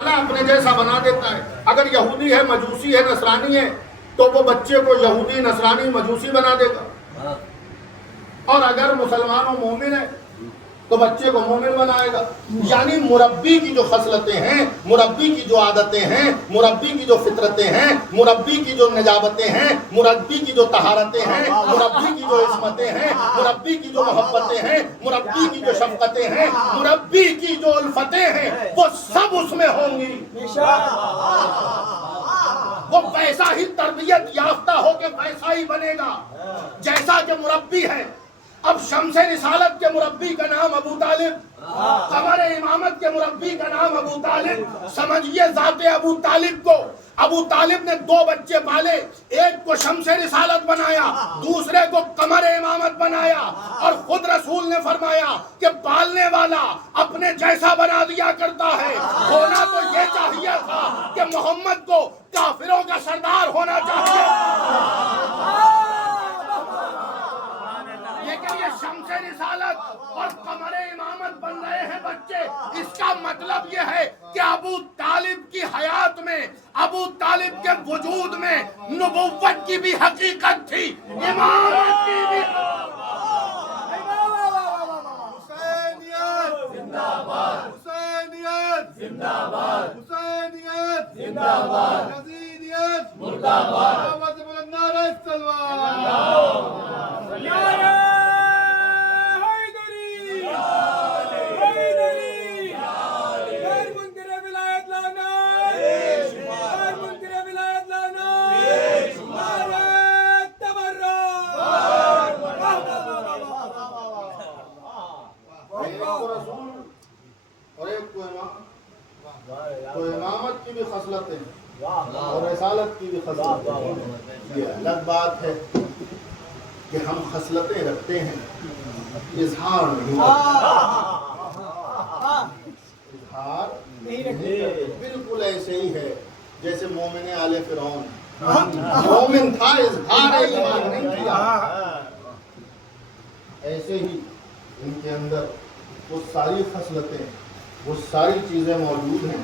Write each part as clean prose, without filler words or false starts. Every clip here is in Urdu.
اپنے جیسا بنا دیتا ہے. اگر یہودی ہے، مجوسی ہے، نصرانی ہے تو وہ بچے کو یہودی، نصرانی، مجوسی بنا دے گا. اور اگر مسلمان و مومن ہے تو بچے کو مومن بنائے گا. یعنی مربی کی جو خصلتیں ہیں، مربی کی جو عادتیں ہیں، مربی کی جو فطرتیں ہیں، مربی کی جو نجابتیں ہیں، مربی کی جو طہارتیں ہیں، مربی کی جو عصمتیں ہیں، مربی کی جو محبتیں ہیں، مربی کی جو شفقتیں ہیں، مربی کی جو الفتیں ہیں، وہ سب اس میں ہوں گی. وہ ویسا ہی تربیت یافتہ ہو کے ویسا ہی بنے گا جیسا کہ مربی ہے. اب شمس رسالت کے مربی کا نام ابو طالب، قمر امامت کے مربی کا نام ابو طالب. سمجھیے ذات ابو طالب کو. ابو طالب نے 2 بچے پالے، ایک کو شمس رسالت بنایا، دوسرے کو قمر امامت بنایا. اور خود رسول نے فرمایا کہ پالنے والا اپنے جیسا بنا دیا کرتا ہے. ہونا تو یہ چاہیے تھا کہ محمد کو کافروں کا سردار ہونا چاہیے، لیکن یہ شمس رسالت اور قمر امامت بن رہے ہیں بچے. اس کا مطلب یہ ہے کہ ابو طالب کی حیات میں، ابو طالب کے وجود میں نبوت کی بھی حقیقت تھی، امامت کی بھی. حسینیت زندہ باد، حسینیت زندہ باد، حسینیت زندہ باد، یزیدیت مرد آباد. نعرہ تلوار، تو امامت کی بھی خصلتیں اور رسالت کی بھی خصلتیں. یہ الگ بات ہے کہ ہم خصلتیں رکھتے ہیں، اظہار نہیں. اظہار بالکل ایسے ہی ہے جیسے مومن آل فرعون. مومن تھا، اظہار ایمان نہیں کیا. ایسے ہی ان کے اندر وہ ساری خصلتیں، وہ ساری چیزیں موجود ہیں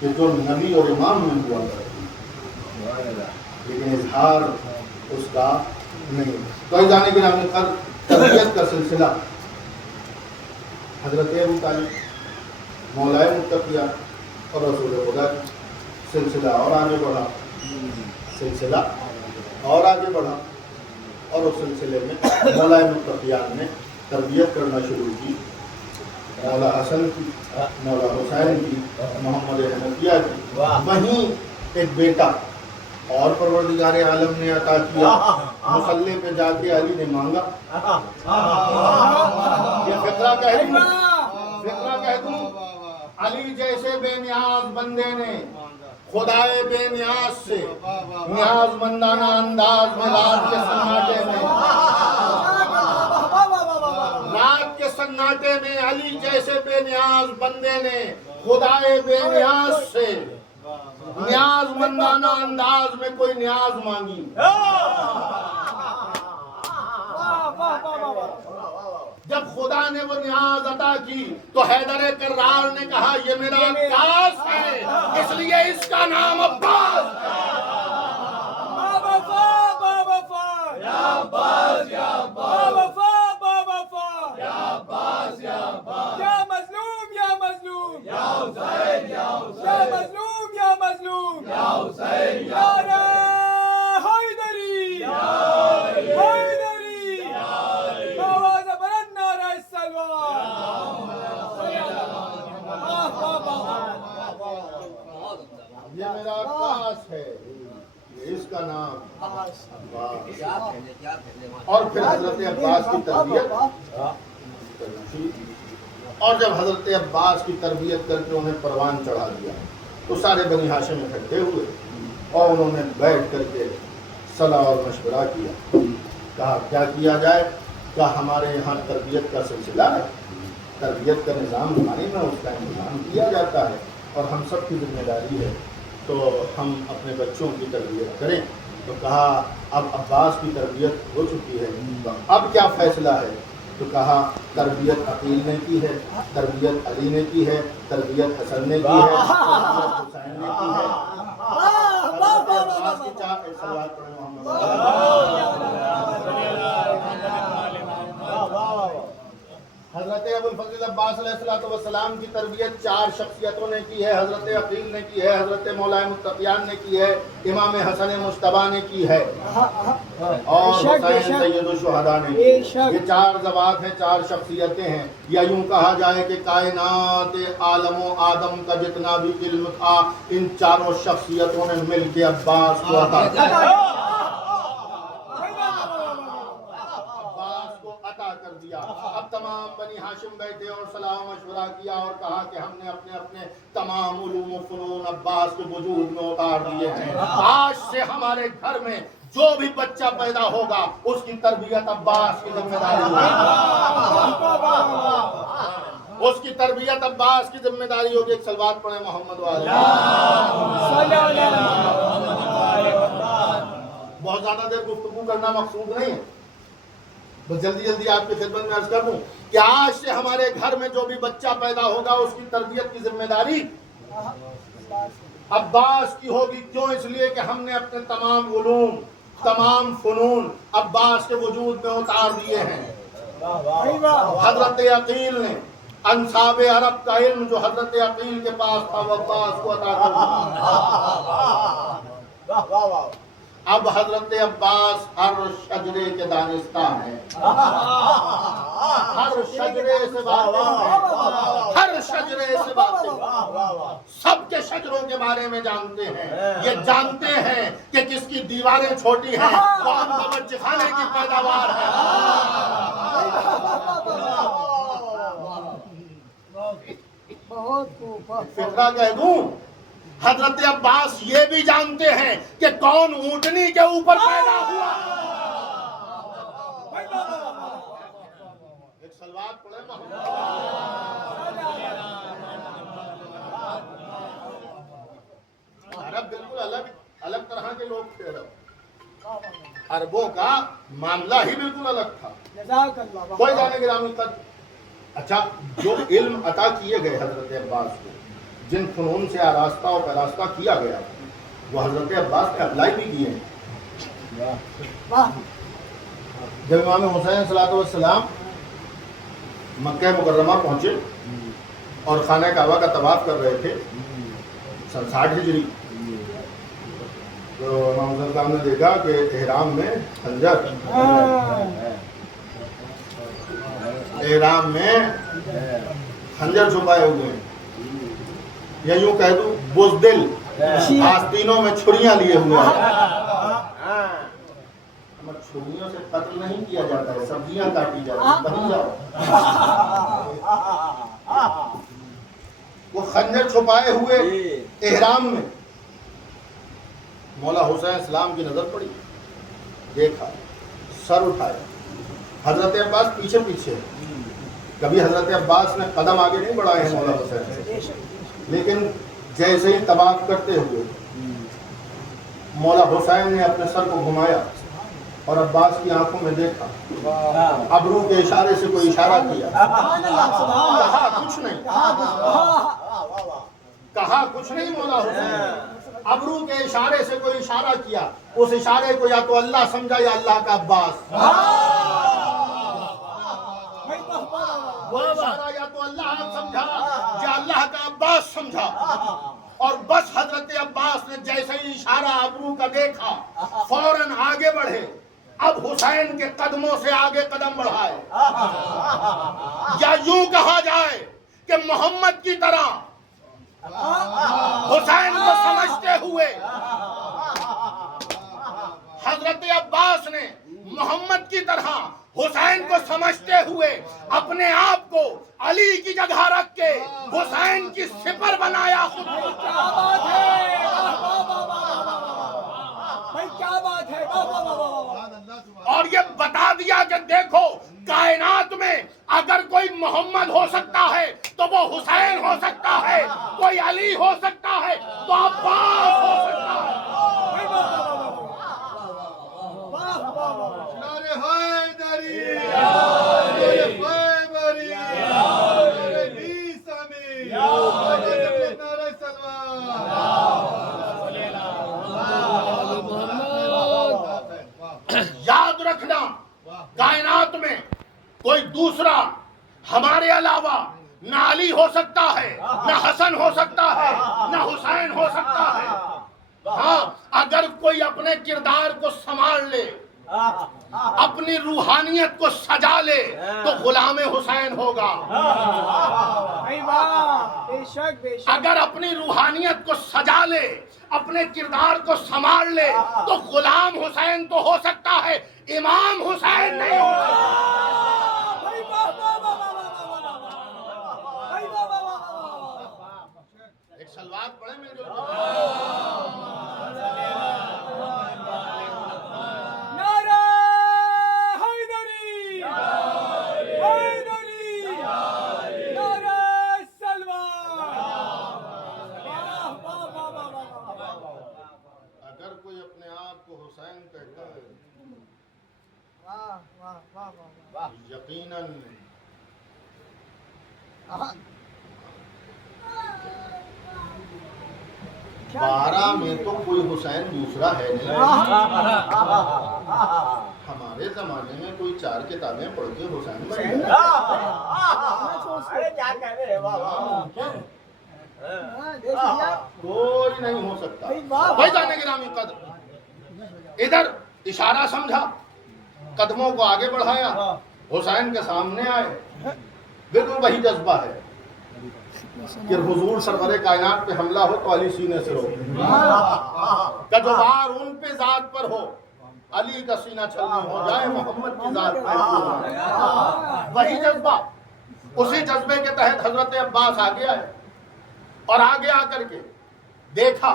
کہ جو نبی اور امام میں ہوا کرتی، لیکن اظہار اس کا نہیں. تو جانے کے نام پر تربیت کا سلسلہ حضرت ابو طالب، مولائے متقیہ اور رسول خدا کی سلسلہ اور آگے بڑھا، سلسلہ اور آگے بڑھا. اور اس سلسلے میں مولائے متقیان نے تربیت کرنا شروع کی. مولا حسن کی، مولا حسین کی، محمد حنفیہ کی. وہیں ایک بیٹا اور پروردگار عالم نے عطا کیا. مصلی پہ جا کے علی نے مانگا. یہ فقرہ کہہ دوں، علی جیسے بے نیاز بندے نے خدائے بے نیاز سے نیاز مندانہ انداز میں رات کے سناٹے میں، رات کے سناٹے میں علی جیسے بے نیاز بندے نے خدائے بے نیاز سے نیاز مندانہ انداز میں کوئی نیاز مانگی. جب خدا نے وہ نیاز عطا کی تو حیدر کرار نے کہا یہ میرا عباس ہے، اس لیے اس کا نام عباس ہے. یہ میرا عباس ہے، اس کا نام عباس. اور پھر حضرت عباس کی تربیت، اور جب حضرت عباس کی تربیت کر کے انہیں پروان چڑھا دیا تو سارے بنی ہاشم اکٹھے ہوئے اور انہوں نے بیٹھ کر کے صلاح اور مشورہ کیا. کہا کیا کیا جائے؟ کہا ہمارے یہاں تربیت کا سلسلہ ہے، تربیت کا نظام ہمارے میں اس کا انتظام کیا جاتا ہے اور ہم سب کی ذمہ داری ہے تو ہم اپنے بچوں کی تربیت کریں. تو کہا اب عباس کی تربیت ہو چکی ہے تو اب کیا فیصلہ ہے؟ تو کہا تربیت عقیل نے کی ہے، تربیت علی نے کی ہے، تربیت حسن نے کی ہے. حسین نے کی ہے. حضرت عباس کی چار صلوات پڑھیں محمد. حضرت ابوالفضل عباس علیہ السلام کی تربیت چار شخصیتوں نے کی ہے. حضرت عقیل نے کی ہے, حضرت مولا متقیان نے کی ہے, امام حسن مجتبیٰ نے کی ہے, اور حسین سید الشہداء نے کی. یہ چار ذوات ہیں, چار شخصیتیں ہیں. یا یوں کہا جائے کہ کائنات عالم و آدم کا جتنا بھی علم تھا ان چاروں شخصیتوں نے مل کے عباس کو عطا کر دیا. اب تمام بنی ہاشم بیٹھے اور صلاح مشورہ کیا اور کہا کہ ہم نے اپنے اپنے تمام علوم و فنون عباس کے وجود میں اتار دیے ہیں. آج سے ہمارے گھر میں جو بھی بچہ پیدا ہوگا اس کی تربیت عباس کی ذمہ داری ہوگی. اس کی تربیت عباس کی ذمہ داری ہوگی. ایک صلوات پڑھیں محمد والے. بہت زیادہ دیر گفتگو کرنا مقصود نہیں ہے, بس جلدی جلدی آپ کی خدمت میں عرض کر دوں کہ آج سے ہمارے گھر میں جو بھی بچہ پیدا ہوگا اس کی تربیت کی ذمہ داری عباس کی ہوگی. کیوں؟ اس لیے کہ ہم نے اپنے تمام علوم, تمام فنون عباس کے وجود میں اتار دیے ہیں. حضرت عقیل نے انصاب عرب کا علم جو حضرت عقیل کے پاس تھا وہ عباس کو عطا کر دیا. اب حضرت عباس ہر شجرے کے دانستہ ہیں, ہر شجرے سے واقف, ہر شجرے سے واقف, سب کے شجروں کے بارے میں جانتے ہیں. یہ جانتے ہیں کہ کس کی دیواریں چھوٹی ہیں, کون باورچی خانے کی پیداوار ہے. فقرہ کہہ دوں, حضرت عباس یہ بھی جانتے ہیں کہ کون اونٹنی کے اوپر پیدا ہوا. ایک صلوات پڑھیں محمد. عرب بالکل الگ طرح کے لوگ تھے. عربوں کا معاملہ ہی بالکل الگ تھا. کوئی جانے گرامی قدر. اچھا, جو علم عطا کیے گئے حضرت عباس کو, جن فنون سے آراستہ و پیراستہ کیا گیا وہ حضرت عباس نے اپلائی بھی کیے ہیں. جب امام حسین صلی اللہ علیہ وسلم مکہ مکرمہ پہنچے اور خانہ کعبہ کا طواف کر رہے تھے 60 ہجری, تو امام حسین صاحب نے دیکھا کہ احرام میں خنجر, احرام میں خنجر چھپائے ہوئے ہیں, یا یوں کہہ دوں بزدل آستینوں میں چھریاں لیے ہوئے ہیں. چھریوں سے قتل نہیں کیا جاتا ہے, سبزیاں کاٹی جاتی ہیں. وہ خنجر چھپائے ہوئے احرام میں. مولا حسین اسلام کی نظر پڑی, دیکھا, سر اٹھایا. حضرت عباس پیچھے پیچھے. کبھی حضرت عباس نے قدم آگے نہیں بڑھائے ہیں مولا حسین سے, لیکن جیسے ہی طواف کرتے ہوئے مولا حسین نے اپنے سر کو گھمایا اور عباس کی آنکھوں میں دیکھا, ابرو کے اشارے سے کوئی اشارہ کیا. کہا کچھ نہیں, کہا کچھ نہیں مولا حسین, ابرو کے اشارے سے کوئی اشارہ کیا. اس اشارے کو یا تو اللہ سمجھا یا اللہ کا عباس. وہ اشارہ یا تو اللہ سمجھا یا اللہ کا عباس سمجھا. اور بس حضرت عباس نے جیسے ہی اشارہ ابرو کا دیکھا فوراً آگے بڑھے. اب حسین کے قدموں سے آگے قدم بڑھائے. یا یوں کہا جائے کہ محمد کی طرح حسین کو سمجھتے ہوئے حضرت عباس نے محمد کی طرح حسین کو سمجھتے ہوئے اپنے آپ کو علی کی جگہ رکھ کے حسین کی سپر بنایا. خود کیا بات ہے. اور یہ بتا دیا کہ دیکھو کائنات میں اگر کوئی محمد ہو سکتا ہے تو وہ حسین ہو سکتا ہے, کوئی علی ہو سکتا ہے تو عباس ہو سکتا ہے. دوسرا ہمارے علاوہ نہ علی ہو سکتا ہے، نہ حسن ہو سکتا ہے، نہ حسین ہو سکتا ہے۔ ہاں اگر کوئی اپنے کردار کو سنبھال لے، اپنی روحانیت کو سجا لے تو غلام حسین ہوگا۔ اگر اپنی روحانیت کو سجا لے، اپنے کردار کو سنبھال لے تو غلام حسین تو ہو سکتا ہے، امام حسین نہیں ہو سکتا۔ ایک سلوات پڑھیں مل جو حسین کہتا ہے یقیناً 12 میں تو کوئی حسین دوسرا ہے نہیں۔ ہمارے زمانے میں کوئی 4 کتابیں پڑھ کے حسین بن گیا۔ کوئی نہیں ہو سکتا۔ بھائی جانے گرامی قدر، ادھر اشارہ سمجھا، قدموں کو آگے بڑھایا، حسین کے سامنے آئے۔ بالکل وہی جذبہ ہے کہ حضور سرور کائنات پہ حملہ ہو تو علی سینے سے رو، کدوار ان پہ ذات پر ہو، علی کا سینہ چھلنی ہو جائے محمد کی ذات پر۔ وہی جذبہ، اسی جذبے کے تحت حضرت عباس آگے آئے اور آگے آ کر کے دیکھا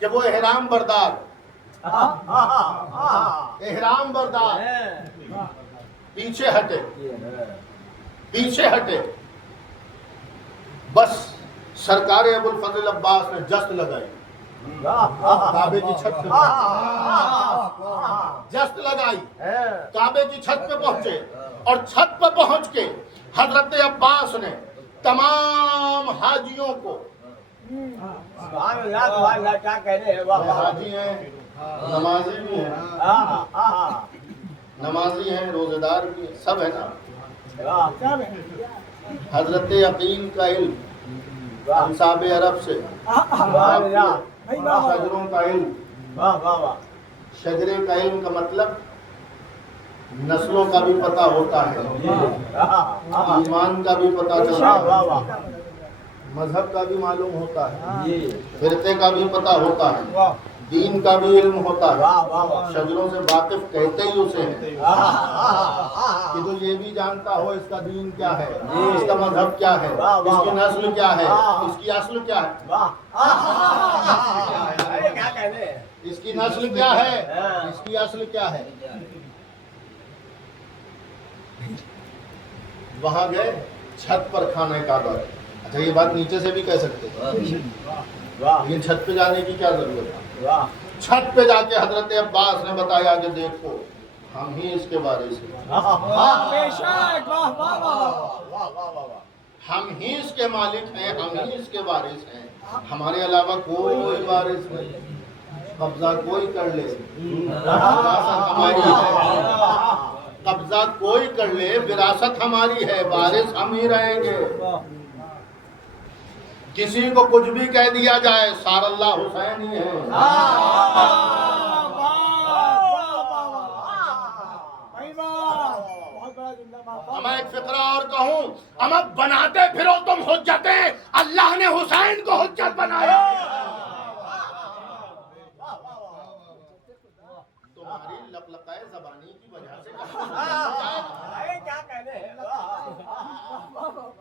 کہ وہ احرام بردار پیچھے ہٹے، بس سرکار ابو الفضل عباس نے جست لگائی، کعبے کی چھت پہ جست لگائی، کعبے کی چھت پہ پہنچے اور چھت پہ پہنچ کے حضرت عباس نے تمام حاجیوں کو، حاجی ہیں، نمازی بھی ہیں، نمازی ہیں، روزے دار بھی ہیں، سب ہے نا۔ حضرت یقین کا علم انصاب عرب سے، شجروں کا علم، شجرے کا علم کا مطلب نسلوں کا بھی پتہ ہوتا ہے، ایمان کا بھی پتہ چلتا ہے، مذہب کا بھی معلوم ہوتا ہے، فرقے کا بھی پتہ ہوتا ہے، دین کا بھی علم ہوتا ہے۔ شجروں سے واقف کہتے ہی اسے ہیں کہ تو یہ بھی جانتا ہو اس کا دین کیا ہے، اس کا مذہب کیا ہے، اس کی نسل کیا ہے، اس کی اصل کیا ہے، اس کی نسل کیا ہے، اس کی اصل کیا ہے۔ وہاں گئے چھت پر کھانے کا دور۔ اچھا یہ بات نیچے سے بھی کہہ سکتے ہیں، لیکن چھت پہ جانے کی کیا ضرورت ہے؟ چھت پہ جا کے حضرت عباس نے بتایا کہ دیکھو ہم ہی اس کے وارث ہیں، ہم ہی اس کے مالک ہیں، ہم ہی اس کے وارث ہیں، ہمارے علاوہ کوئی وارث نہیں۔ قبضہ کوئی کر لے، وراثت ہماری ہے، قبضہ کوئی کر لے، وراثت ہماری ہے، وارث ہم ہی رہیں گے۔ کسی کو کچھ بھی کہہ دیا جائے، سار اللہ حسین ہی ہے۔ میں ایک فقرہ اور کہوں، اما بناتے پھرو تم حجتیں، اللہ نے حسین کو حجت بنایا۔ تمہاری لقلقۂ زبانی کی وجہ سے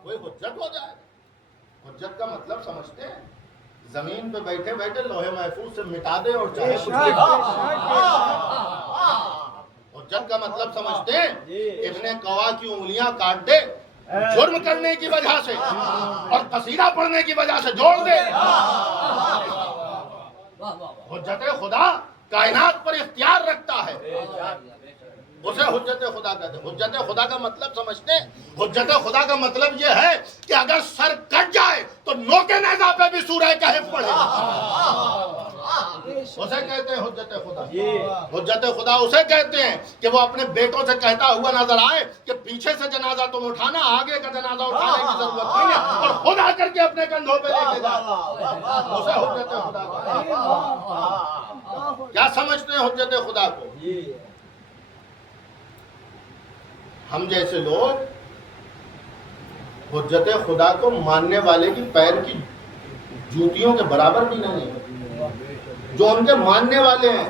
کوئی حجت ہو جائے۔ حجت کا مطلب سمجھتے ہیں؟ زمین پہ بیٹھے بیٹھے لوہے محفوظ سے مٹا دے اور چاہے حجت کا مطلب سمجھتے ہیں؟ ابن قوا کی انگلیاں کاٹ دے جرم کرنے کی وجہ سے اور قصیدہ پڑھنے کی وجہ سے جوڑ دے۔ حجت خدا کائنات پر اختیار رکھتا ہے، اسے حجت خدا کہتے ہیں۔ حجت خدا کا مطلب سمجھتے ہیں؟ حجت خدا کا مطلب یہ ہے کہ اگر سر کٹ جائے تو نوکے نیزہ پہ بھی سورہ کہف پڑھے۔ اسے کہتے ہیں حجت خدا. حجت خدا اسے کہتے ہیں کہ وہ اپنے بیٹوں سے کہتا ہوا نظر آئے کہ پیچھے سے جنازہ تم اٹھانا, آگے کا جنازہ اٹھانے کی ضرورت نہیں ہے, اور خود آ کر کے اپنے کندھوں پہ لے کے جائے. اسے حجت خدا کہتے ہیں. کیا سمجھتے ہیں حجت خدا کو؟ ہم جیسے لوگ حجت خدا کو ماننے والے کی پیر کی جوتیوں کے برابر بھی نہیں ہے. جو ان کے ماننے والے ہیں,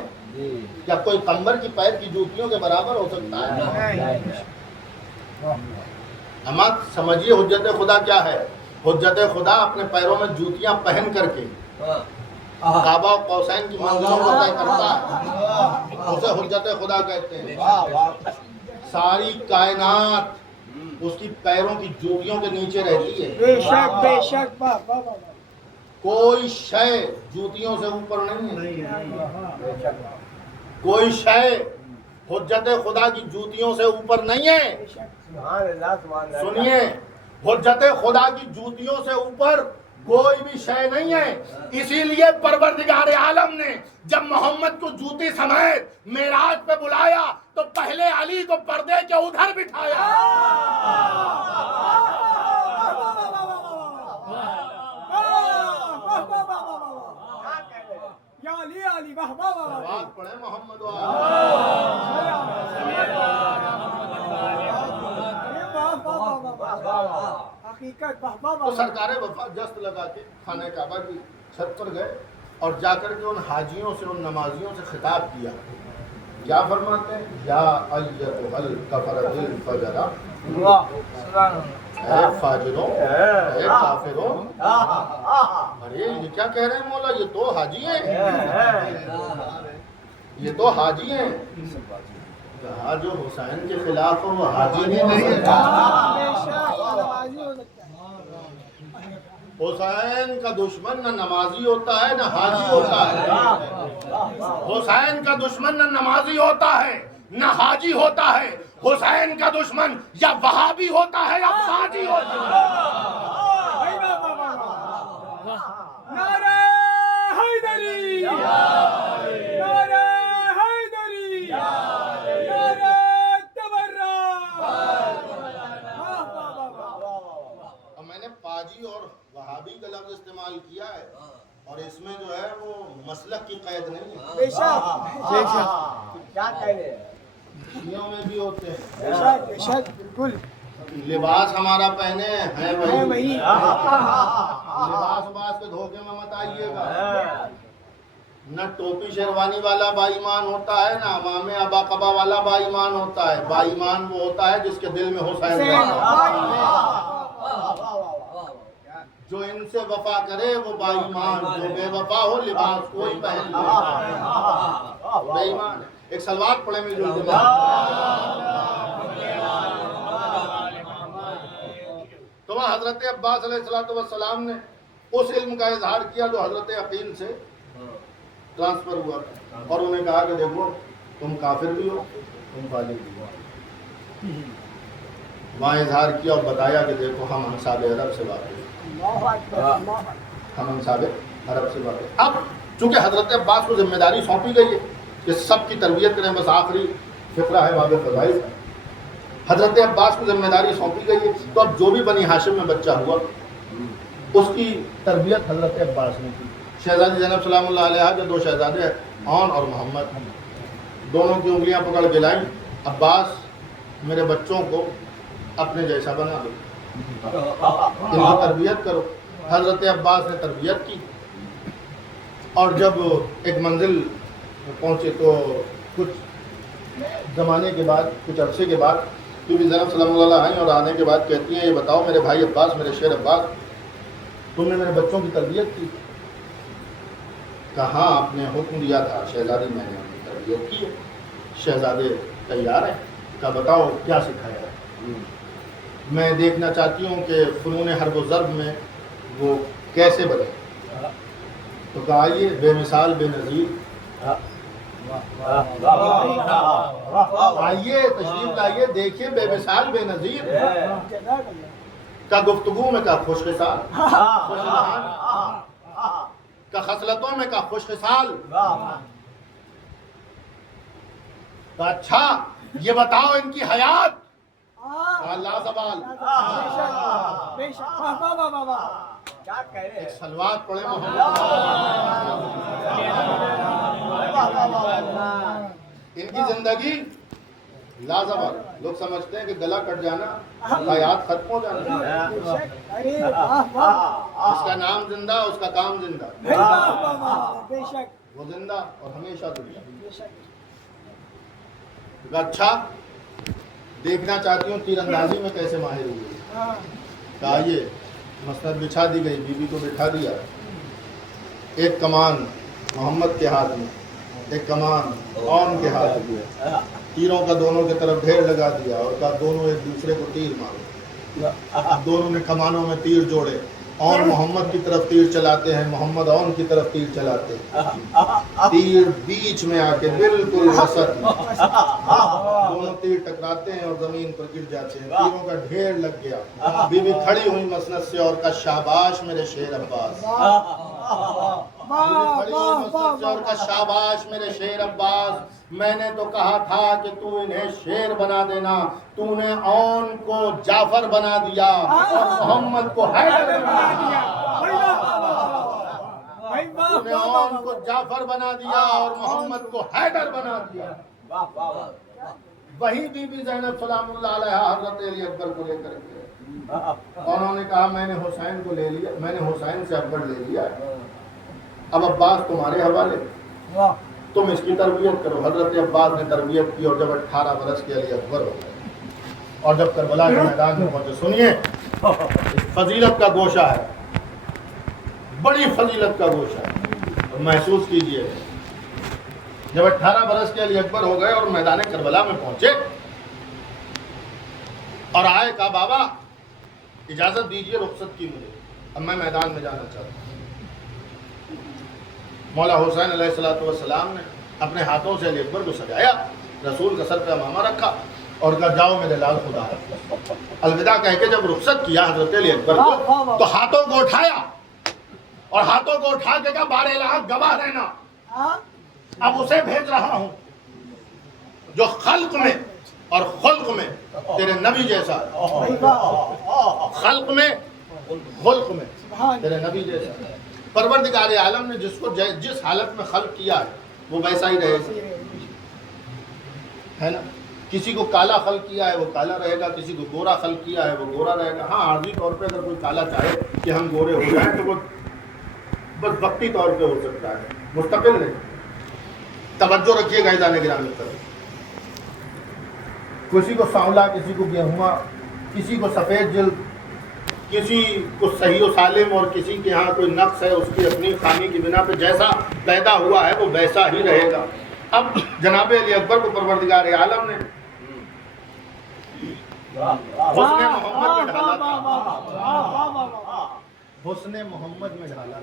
کیا کوئی قمبر کی پیر کی جوتیوں کے برابر ہو سکتا ہے؟ اما سمجھیے حجت خدا کیا ہے. حجت خدا اپنے پیروں میں جوتیاں پہن کر کے کعبہ و قوسین کی منزلوں کو طے کرتا ہے. اسے حجت خدا کہتے ہیں. ساری کائنات اس کی پیروں کی جوتیوں کے نیچے رہتی ہے. بے شک بے شک. کوئی شے جوتیوں سے اوپر نہیں ہے. کوئی شے حجت خدا کی جوتیوں سے اوپر نہیں ہے. سنیے, حجت خدا کی جوتیوں سے اوپر کوئی بھی شے نہیں ہے. اسی لیے پروردگار عالم نے جب محمد کو جوتی سمیت معراج پہ بلایا تو پہلے علی کو پردے کے ادھر بٹھایا. بات پڑھے محمد تو سرکار وفا جست لگا کے خانہ کعبہ کی چھت پر گئے اور جا کر کے ان حاجیوں سے, ان نمازیوں سے خطاب کیا. کیا فرماتے ہیں؟ یا ایھا الکفرۃ الفجرہ, اے فاجروں, اے کافروں. ارے یہ کیا کہہ رہے ہیں مولا, یہ تو حاجی ہیں, یہ تو حاجی ہیں. کہا جو حسین کے خلاف ہو وہ حاجی نہیں ہے. حسین کا دشمن نہ نمازی ہوتا ہے نہ حاجی ہوتا ہے. حسین کا دشمن نہ نمازی ہوتا ہے نہ حاجی ہوتا ہے. حسین کا دشمن یا وہابی ہوتا ہے یا حاجی ہوتا ہے. نعرہ حیدری, نعرہ حیدری, نعرہ تبرک. میں نے پاجی اور وہابی کا لفظ استعمال کیا ہے, اور اس میں جو ہے وہ مسلک کی قید نہیں ہے. بے شک بے شک. کیا کہہ رہے ہیں؟ شیعوں میں بھی ہوتے ہیں. بے شک بے شک. بالکل. لباس ہمارا پہنے ہیں وہی. لباس کے دھوکے میں مت آئیے گا. نہ ٹوپی شیروانی والا با ایمان ہوتا ہے, نہ امام ابا قبا والا با ایمان ہوتا ہے. با ایمان وہ ہوتا ہے جس کے دل میں حسین ہے. جو ان سے وفا کرے وہ با ایمان, جو بے وفا ہو لباس کوئی پہن لے بے ایمان. ایک سلوات پڑھیں مل جل کے. تو وہاں حضرت عباس علیہ السلام نے اس علم کا اظہار کیا جو حضرت عقیل سے ٹرانسفر ہوا, اور انہیں کہا کہ دیکھو تم کافر بھی ہو تم فاجر بھی ہو. وہاں اظہار کیا اور بتایا کہ دیکھو ہم انصاب عرب سے واقف ہیں, ہم انصاب عرب سے واقف ہیں. اب چونکہ حضرت عباس کو ذمہ داری سونپی گئی ہے کہ سب کی تربیت کریں, بس آخری فقرہ ہے باب فضائل. حضرت عباس کو ذمہ داری سونپی گئی ہے, تو اب جو بھی بنی ہاشم میں بچہ ہوا اس کی تربیت حضرت عباس نے کی. شہزادی زینب سلام اللہ علیہا کے 2 شہزادے عون اور محمد, دونوں کی انگلیاں پکڑ کے لائیں. عباس میرے بچوں کو اپنے جیسا بنا دو, ان کی تربیت کرو. حضرت عباس نے تربیت کی, اور جب ایک منزل پہنچے تو کچھ زمانے کے بعد, کچھ عرصے کے بعد بی بی زینب سلام اللہ علیہا آئیں اور آنے کے بعد کہتی ہیں یہ بتاؤ میرے بھائی عباس, میرے شیر عباس, تم نے میرے بچوں کی تربیت کی؟ کہاں آپ نے حکم دیا تھا شہزادی, میں نے اپنی تربیت کی ہے. شہزادے تیار ہیں, کہا بتاؤ کیا سکھایا ہے. میں دیکھنا چاہتی ہوں کہ فنون حرب و ضرب میں وہ کیسے بنے. تو کہا آئیے بے مثال بے نظیر, آئیے تشریف لائیے, دیکھیے بے مثال بے نظیر. کا گفتگو میں کا خوش خصال, خوش نہان. کا خصلتوں میں، کا خوش خصال. تو اچھا یہ بتاؤ ان کی حیات لا زوال. بے شک واہ واہ واہ واہ کیا کہہ رہے ہیں. صلوات پڑھے محمد. ان کی زندگی لازوال. لوگ سمجھتے ہیں کہ گلا کٹ جانا حیات ختم ہو جانا. بے شک ارے واہ واہ اس کا نام زندہ، اس کا کام زندہ. واہ واہ واہ بے شک وہ زندہ اور ہمیشہ زندہ. بے شک. اچھا دیکھنا چاہتی ہوں تیر اندازی میں کیسے ماہر ہوئے. ہاں کہ آئیے مسند بچھا دی گئی، بیوی کو بٹھا دیا. ایک کمان محمد کے ہاتھ میں، ایک کمان اون کے ہاتھ میں. تیروں کا دونوں کی طرف ڈھیر لگا دیا اور کہا دونوں ایک دوسرے کو تیر مارو. دونوں نے کمانوں میں تیر جوڑے. اون محمد کی طرف تیر چلاتے ہیں، محمد اون کی طرف تیر چلاتے ہیں. تیر بیچ میں آ کے بالکل وسط میں دونوں تیر ٹکراتے ہیں اور زمین پر گر جاتے ہیں. تیروں کا ڈھیر لگ گیا. بی بی کھڑی ہوئی مسند سے اور کہا شاباش میرے شیر عباس. کھڑی ہوئی مسند سے اور کہا شاباش میرے شیر عباس. میں نے تو کہا تھا کہ تو انہیں شیر بنا دینا، تو نے اون کو جعفر بنا دیا اور محمد کو حیدر بنا دیا. تو نے اون کو جعفر بنا دیا اور محمد کو حیدر بنا دیا. وہی بی بی زینب سلام اللہ علیہ حضرت علی اکبر کو لے کر گئے. انہوں نے کہا میں نے حسین کو لے لیا، میں نے حسین سے اکبر لے لیا، اب عباس تمہارے حوالے، تم اس کی تربیت کرو. حضرت عباس نے تربیت کی اور جب 18 برس کے علی اکبر ہو گئے اور جب کربلا کے میدان میں پہنچے. سنیے فضیلت کا گوشہ ہے، بڑی فضیلت کا گوشہ ہے. اور محسوس کیجئے جب 18 برس کے علی اکبر ہو گئے اور میدان کربلا میں پہنچے اور آئے، کہا بابا اجازت دیجئے، رخصت کی مجھے، اب میں میدان میں جانا چاہتا ہوں. مولا حسین علیہ السلام نے اپنے ہاتھوں سے علی اکبر کو سجایا، رسول کا سر پہ امامہ رکھا اور کہا جاؤ میرے لال خدا. الوداع کہہ کے جب رخصت کیا حضرت علی اکبر کو تو ہاتھوں کو اٹھایا اور ہاتھوں کو اٹھا کے کہا بار الہ گواہ رہنا، اب اسے بھیج رہا ہوں جو خلق میں اور خلق میں تیرے نبی جیسا ہے. خلق میں خلق میں تیرے نبی جیسا ہے. پروردگار عالم نے جس کو جس حالت میں خلق کیا ہے وہ ویسا ہی رہے گا، ہے نا. کسی کو کالا خلق کیا ہے وہ کالا رہے گا، کسی کو گورا خلق کیا ہے وہ گورا رہے گا. ہاں عارضی طور پہ اگر کوئی کالا چاہے کہ ہم گورے ہو جائیں تو وہ بس وقتی طور پہ ہو سکتا ہے، مستقل نہیں. توجہ رکھیے گا عزیزان گرامی پر. کسی کو سانولا، کسی کو گیہواں، کسی کو سفید جلد، کسی کو صحیح و سالم اور کسی کے ہاں کوئی نقص ہے، اس کی اپنی خامی کی بنا پہ جیسا پیدا ہوا ہے وہ ویسا ہی رہے گا. اب جناب علی اکبر کو پروردگار عالم نے حسن محمد میں ڈالا تھا. حسن محمد میں ڈالا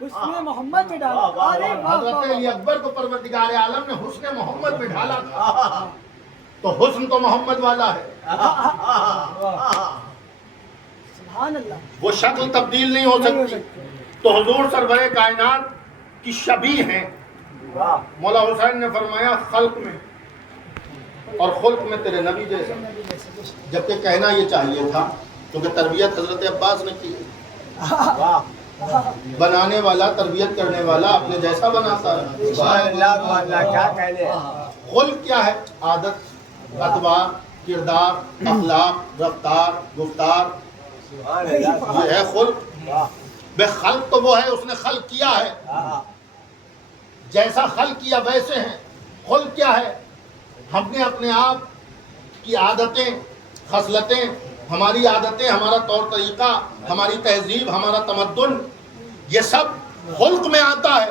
حسن محمد میں ڈالا. حضرت علی اکبر کو پروردگار عالم نے حسن محمد میں ڈالا تھا. تو حسن تو محمد والا ہے، سبحان اللہ. وہ شکل تبدیل نہیں ہو سکتی. تو حضور سرور کائنات کی شبیہ ہیں. مولا حسین نے فرمایا خلق میں اور خلق میں تیرے نبی جیسا. جبکہ کہنا یہ چاہیے تھا کیونکہ تربیت حضرت عباس نے کی. بنانے والا، تربیت کرنے والا اپنے جیسا بناتا ہے. خلق کیا ہے؟ عادت، اطوار، کردار، اخلاق، رفتار، گفتار، یہ ہے خلق. بے خلق تو وہ ہے اس نے خلق کیا ہے، جیسا خلق کیا ویسے ہیں. خلق کیا ہے؟ ہم نے اپنے آپ کی عادتیں، خصلتیں، ہماری عادتیں، ہمارا طور طریقہ، ہماری تہذیب، ہمارا تمدن، یہ سب خلق میں آتا ہے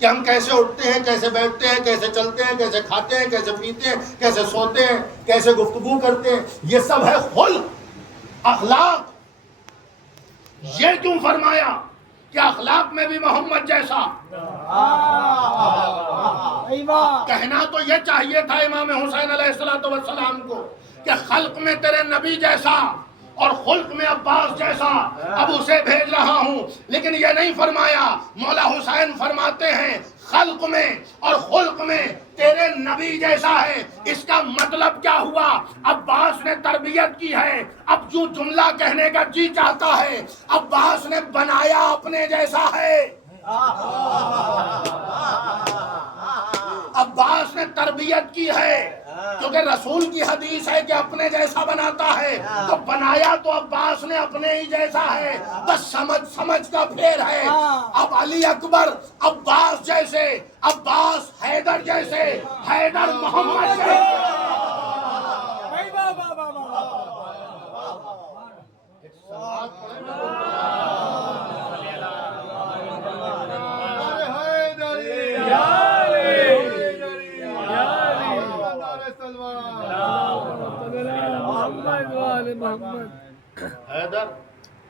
کہ ہم کیسے اٹھتے ہیں، کیسے بیٹھتے ہیں، کیسے چلتے ہیں، کیسے کھاتے ہیں، کیسے پیتے ہیں، کیسے سوتے ہیں، کیسے گفتگو کرتے ہیں. یہ سب ہے خلق، اخلاق. یہ کیوں فرمایا کہ اخلاق میں بھی محمد جیسا؟ کہنا تو یہ چاہیے تھا امام حسین علیہ السلام کو کہ خلق میں تیرے نبی جیسا اور خلق میں عباس جیسا اب اسے بھیج رہا ہوں. لیکن یہ نہیں فرمایا. مولا حسین فرماتے ہیں خلق میں اور خلق میں تیرے نبی جیسا ہے. اس کا مطلب کیا ہوا؟ عباس نے تربیت کی ہے. اب جو جملہ کہنے کا جی چاہتا ہے عباس نے بنایا اپنے جیسا ہے. عباس نے تربیت کی ہے کیونکہ رسول کی حدیث ہے کہ اپنے جیسا بناتا ہے. تو بنایا تو عباس نے اپنے ہی جیسا ہے. بس سمجھ کا پھیر ہے. اب علی اکبر عباس جیسے، عباس حیدر جیسے، حیدر محمد جیسے. حیدر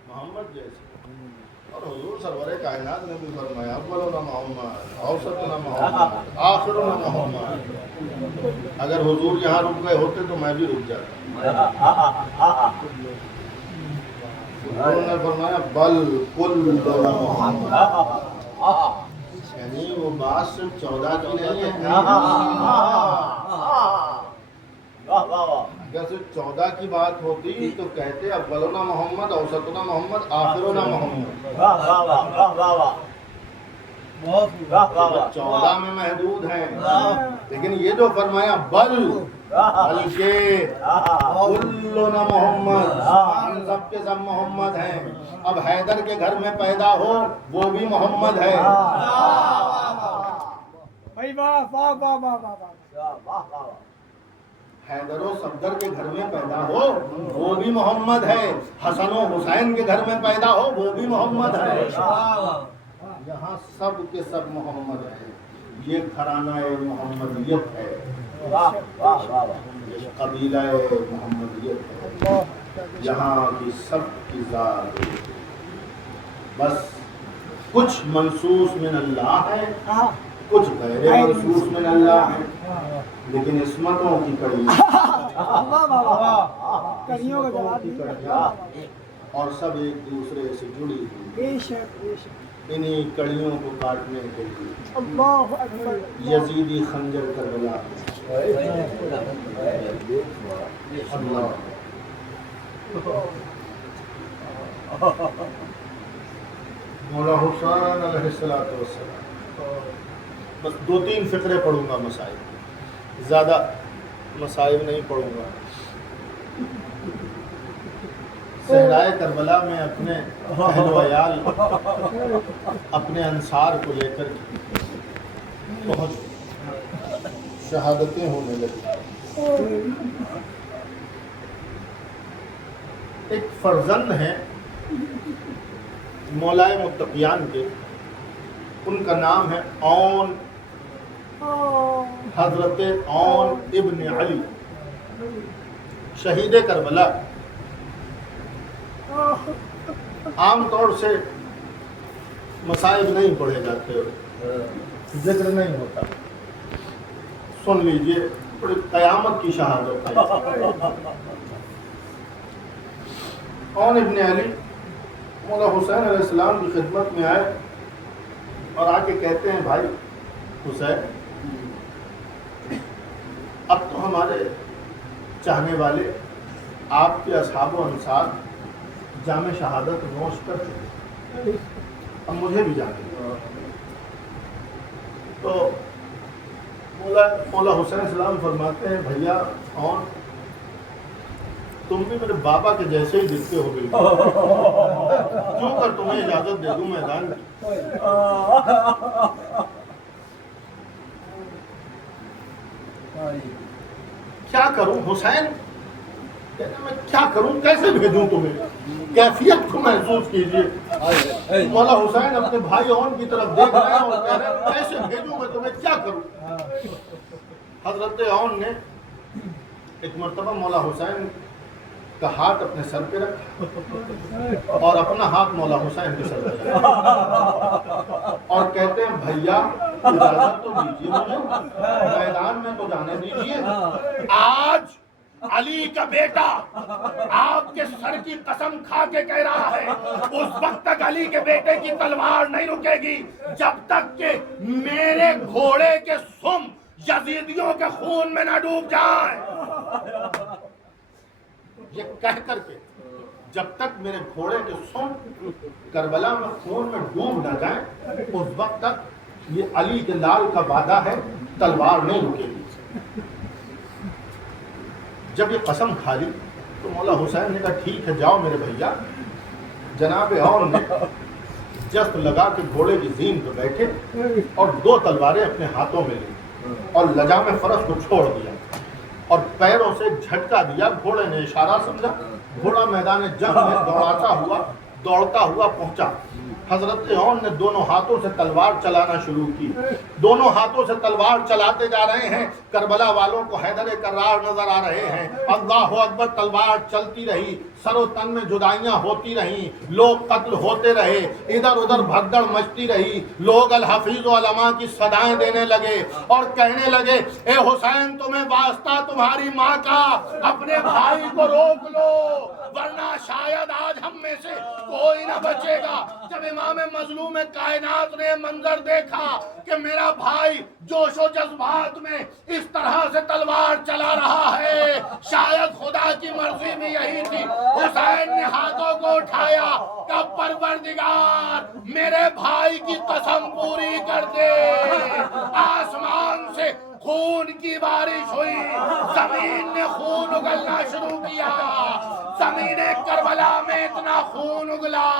محمد جیسے. اور حضور سرور کائنات نے بھی فرمایا اولنا محمد اوسطنا محمد آخرنا محمد. اگر حضور یہاں رک گئے ہوتے تو میں بھی رک جاتا. حضور نے فرمایا بل کلنا محمد، یعنی وہ بات صرف 14 کی نہیں ہے. اگر صرف 14 کی بات ہوتی تو کہتے اولنا محمد اوسطنا محمد آخرنا محمد. 14 میں محدود ہیں. لیکن یہ جو فرمایا بلکہ کلنا محمد، ہم سب کے سب محمد ہیں. اب حیدر کے گھر میں پیدا ہو وہ بھی محمد ہے. حیدر و صفدر کے گھر میں پیدا ہو وہ بھی محمد ہے. حسن و حسین کے گھر میں پیدا ہو وہ بھی محمد ہے. یہاں سب کے سب محمد ہیں. یہ گھرانہ محمدیت ہے، یہ قبیلہ محمدیت ہے. یہاں کی سب کی ذات بس کچھ منصوص من اللہ ہے، کچھ غیر منصوص من اللہ ہے. لیکن عصمتوں کی کڑیاں اور سب ایک دوسرے سے جڑی ہوئی. انہی کڑیوں کو کاٹنے کے لیے یزیدی خنجر کربلا. اللہ مولا حسین علیہ السلام. بس 2-3 فقرے پڑھوں گا مسائل، زیادہ مسائل نہیں پڑھوں گا. صحرائے کربلا میں اپنے اہل و عیال، اپنے انصار کو لے کر بہت شہادتیں ہونے لگی. ایک فرزند ہیں مولائے متقیان کے، ان کا نام ہے اون، حضرت اون ابن علی شہید کربلا. عام طور سے مسائل نہیں پڑھے جاتے، ذکر نہیں ہوتا. سن لیجئے، بڑی قیامت کی شہادت ہے. اون ابن علی مولا حسین علیہ السلام کی خدمت میں آئے اور آ کے کہتے ہیں بھائی حسین، اب تو ہمارے چاہنے والے آپ کے اصحاب و انصار جام شہادت نوش کر چکے، اب مجھے بھی جانے. تو مولا حسین السلام فرماتے ہیں بھیا اون، تم بھی میرے بابا کے جیسے ہی دکھتے ہو بالکل، کیوں کر تمہیں اجازت دے دوں میدان کی. کیا کروں حسین، کہتے میں کیا کروں، کیسے بھیجوں تمہیں، کیفیت کو محسوس کیجیے. مولا حسین اپنے بھائی اون کی طرف دیکھ رہے ہیں اور کہہ رہے ہیں کیسے بھیجوں میں تمہیں، کیا کروں. حضرت اون نے ایک مرتبہ مولا حسین کا ہاتھ اپنے سر پہ رکھا اور اپنا ہاتھ مولا حسین کے سر پہ رکھا اور کہتے ہیں بھیا اجازت تو دیجیے مجھے، میدان میں تو جانے دیجیے. آج علی کا بیٹا آپ کے سر کی قسم کھا کے کہہ رہا ہے اس وقت تک علی کے بیٹے کی تلوار نہیں رکے گی جب تک کہ میرے گھوڑے کے سم یزیدیوں کے خون میں نہ ڈوب جائیں. یہ کہہ کر کے جب تک میرے گھوڑے کے سم کربلا میں خون میں ڈوب نہ جائیں اس وقت تک یہ علی کے لال کا وعدہ ہے تلوار نہیں رکے گی. جب یہ قسم کھا لی تو مولا حسین نے کہا ٹھیک ہے جاؤ میرے بھیا. جناب عون نے جست لگا کے گھوڑے کی زین پہ بیٹھے اور 2 تلواریں اپنے ہاتھوں میں لی اور لجام فرس کو چھوڑ دیا اور پیروں سے جھٹکا دیا. گھوڑے نے اشارہ سمجھا. گھوڑا میدان جنگ میں دوڑتا ہوا پہنچا. حضرت عون نے دونوں ہاتھوں سے تلوار چلانا شروع کی. دونوں ہاتھوں سے تلوار چلاتے جا رہے ہیں. کربلا والوں کو حیدر کرار نظر آ رہے ہیں. اللہ اکبر. تلوار چلتی رہی. سر و تن میں جدائیاں ہوتی رہیں. لوگ قتل ہوتے رہے. ادھر ادھر بھگدڑ مچتی رہی. لوگ الحفیظ و علماء کی صدائیں دینے لگے اور کہنے لگے اے حسین تمہیں واسطہ تمہاری ماں کا اپنے بھائی کو روک لو ورنہ شاید آج ہم میں سے کوئی نہ بچے گا. جب امام مظلوم کائنات نے منظر دیکھا کہ میرا بھائی جوش و جذبات میں اس طرح سے تلوار چلا رہا ہے شاید خدا کی مرضی بھی یہی تھی. حسین نے ہاتھوں کو اٹھایا کہ پروردگار میرے بھائی کی قسم پوری کر دے. آسمان سے خون کی بارش ہوئی. زمین نے خون اگلنا شروع کیا. زمین کربلا میں اتنا خون اگلا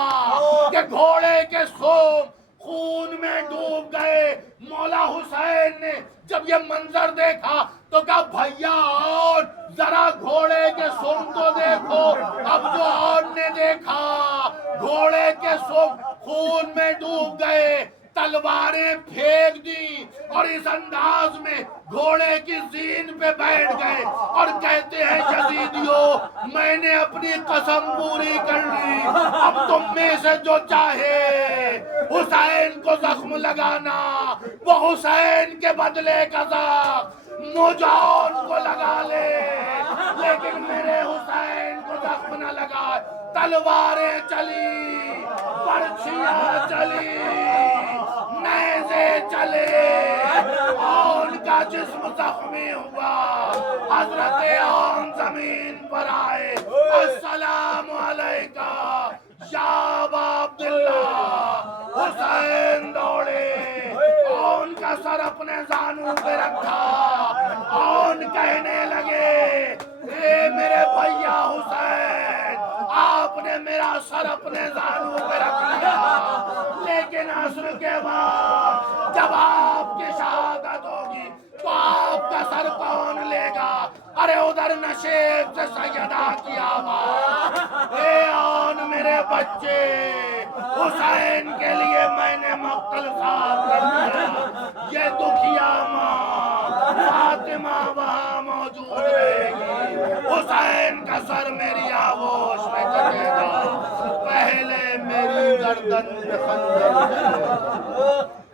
کہ گھوڑے کے سوم خون میں ڈوب گئے. مولا حسین نے جب یہ منظر دیکھا تو کہا بھیا اور ذرا گھوڑے کے سوم تو دیکھو. اب جو اور نے دیکھا گھوڑے کے سوم خون میں ڈوب گئے. تلواریں پھینک دی اور اس انداز میں گھوڑے کی زین پہ بیٹھ گئے اور کہتے ہیں یزیدیوں میں نے اپنی قسم پوری کر لی. اب تم میں سے جو چاہے حسین کو زخم لگانا وہ حسین کے بدلے کا زخم مجھون کو لگا لے لیکن میرے حسین کو زخم نہ لگائے. تلواریں چلی برچھیاں چلی نیزے چلے عون کا جسم زخمی ہوا. حضرت عون زمین پر آئے. السلام علیکہ یا ابا عبداللہ. حسین دوڑے عون کا سر اپنے زانوں پہ رکھا. عون کہنے لگے اے میرے بھیا حسین آپ نے میرا سر اپنے زانوں پہ رکھ لیا لیکن عصر کے بعد جب آپ کی شہادت ہوگی تو آپ کا سر کون لے گا. ارے ادھر نشیب سے سیدہ کی آواز اے عون میرے بچے حسین کے لیے میں نے مقتل صاف کر دیا. یہ دکھیا ماں فاطمہ وہاں موجود رہے گی. حسین کا سر میری آغوش میں کٹے گا. پہلے میری گردن پہ خنجر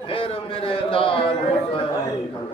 پھر میرے لال حسین.